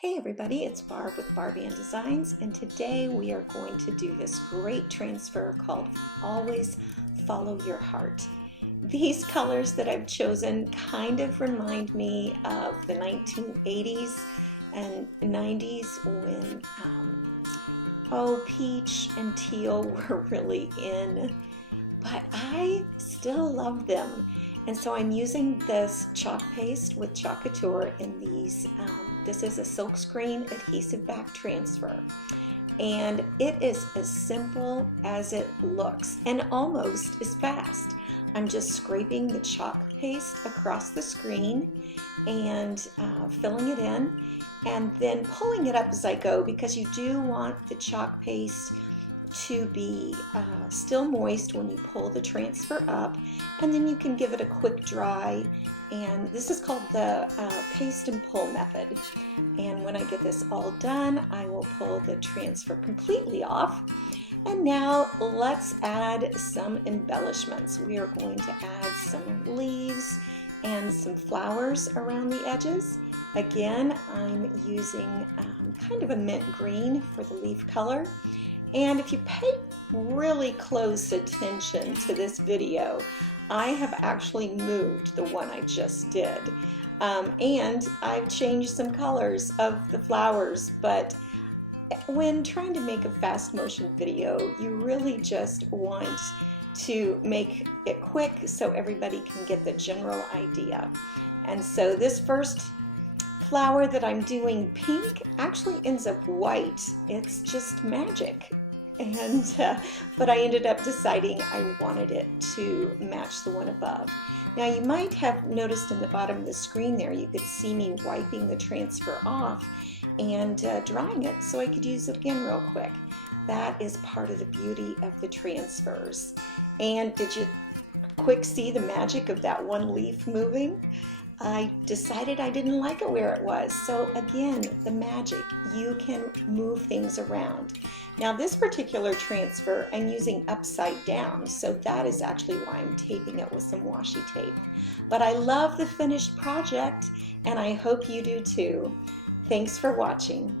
Hey everybody, it's Barb with Barb Designs, and today we are going to do this great transfer called Always Follow Your Heart. These colors that I've chosen kind of remind me of the 1980s and 90s when peach and teal were really in, but I still love them. And so I'm using this chalk paste with Chalk Couture in these, this is a silkscreen adhesive back transfer. And it is as simple as it looks and almost as fast. I'm just scraping the chalk paste across the screen and filling it in and then pulling it up as I go, because you do want the chalk paste to be still moist when you pull the transfer up, and then you can give it a quick dry. And this is called the paste and pull method. And when I get this all done, I will pull the transfer completely off. And now let's add some embellishments. We are going to add some leaves and some flowers around the edges. Again, I'm using kind of a mint green for the leaf color. And if you pay really close attention to this video, I have actually moved the one I just did. And I've changed some colors of the flowers, but when trying to make a fast motion video, you really just want to make it quick so everybody can get the general idea. And so this first flower that I'm doing pink actually ends up white. It's just magic. And but I ended up deciding I wanted it to match the one above. Now you might have noticed in the bottom of the screen there, you could see me wiping the transfer off and drying it so I could use it again real quick. That is part of the beauty of the transfers. And did you quick see the magic of that one leaf moving? I decided I didn't like it where it was. So again, the magic, you can move things around. Now this particular transfer I'm using upside down, so that is actually why I'm taping it with some washi tape. But I love the finished project, and I hope you do too. Thanks for watching.